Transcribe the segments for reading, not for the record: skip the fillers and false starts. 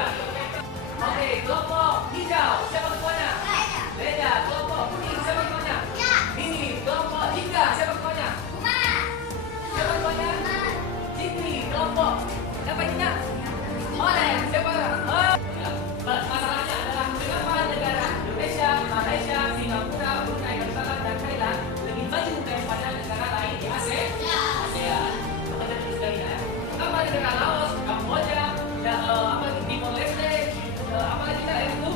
silakan. Oke, kelompok hijau, siapa ketuanya? Leda. Kelompok kuning, siapa ketuanya? Ini, kelompok jingga, siapa ketuanya? Siapa ketuanya? Jimmy. Kelompok siapa ini? Orange, siapa? Masalahnya adalah mengapa negara Indonesia, Malaysia, Singapura, Brunei Darussalam, dan Thailand lebih maju daripada negara lain di ASEAN? Maka kita terus dari ya. Mengapa negara Laos, Kamboja, Timor Leste, apalagi negara itu,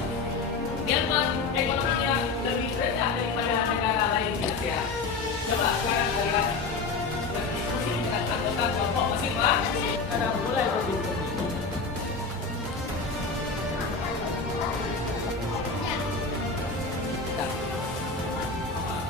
Myanmar ekonominya lebih rendah daripada negara lain di ASEAN? Coba sekarang kalian berdiskusi dengan anggota kelompok masing-masing. Sekarang mulai berdiskusi.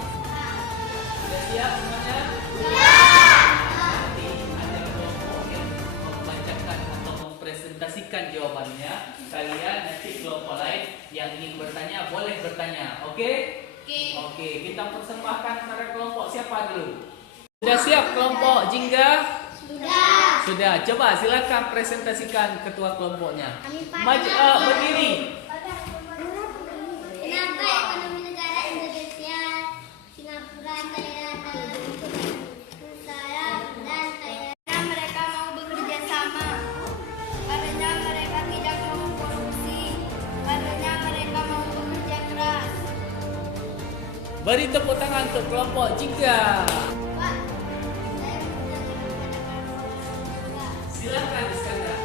Sudah siap semuanya? Nanti ada kelompok yang membacakan atau mempresentasikan jawabannya. Kalian nanti kelompok lain yang ingin bertanya boleh bertanya. Oke? Oke, kita persembahkan antara kelompok siapa dulu? Sudah siap kelompok jingga? Sudah. Coba silakan presentasikan ketua kelompoknya. Maju, berdiri. Kenapa ekonomi negara Indonesia, Singapura, Thailand, dan Thailand mereka mau bekerja sama? Karena mereka tidak mau korupsi. Karena mereka mau bekerja keras. Beri tepuk tangan untuk kelompok jingga. Pak, saya menjelaskan kepada Silakan Iskandar.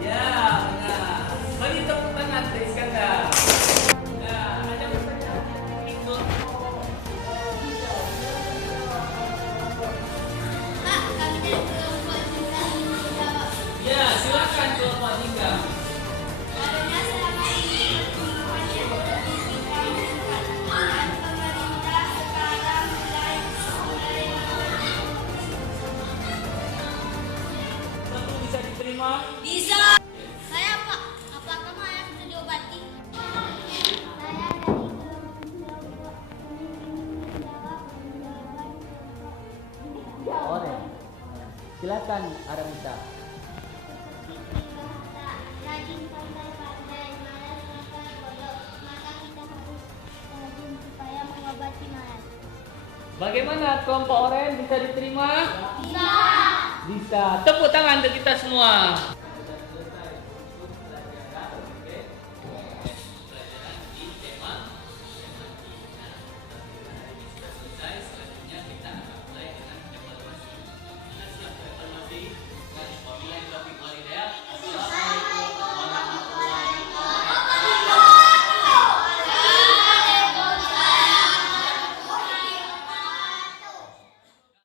Ya, benar. Beri tepuk tangan untuk Iskandar. Nah, ada pertanyaan dari kelompok hijau. Pak, kami dari kelompok jingga ingin menjawab. Ya, silakan kelompok jingga. Karena selama ini pertumbuhannya lebih meningkat dan pemerintah sekarang mulai Tentu bisa diterima. bisa. Saya Pak, apakah Maya sudah diobati? Saya dari kelompok Orange. Silakan Aramita. rajin pandai-pandai, malas maka bodoh. Maka kita harus rajin supaya mengobati malas. Bagaimana kelompok orange bisa diterima? Bisa. Bisa. Tepuk tangan untuk kita semua.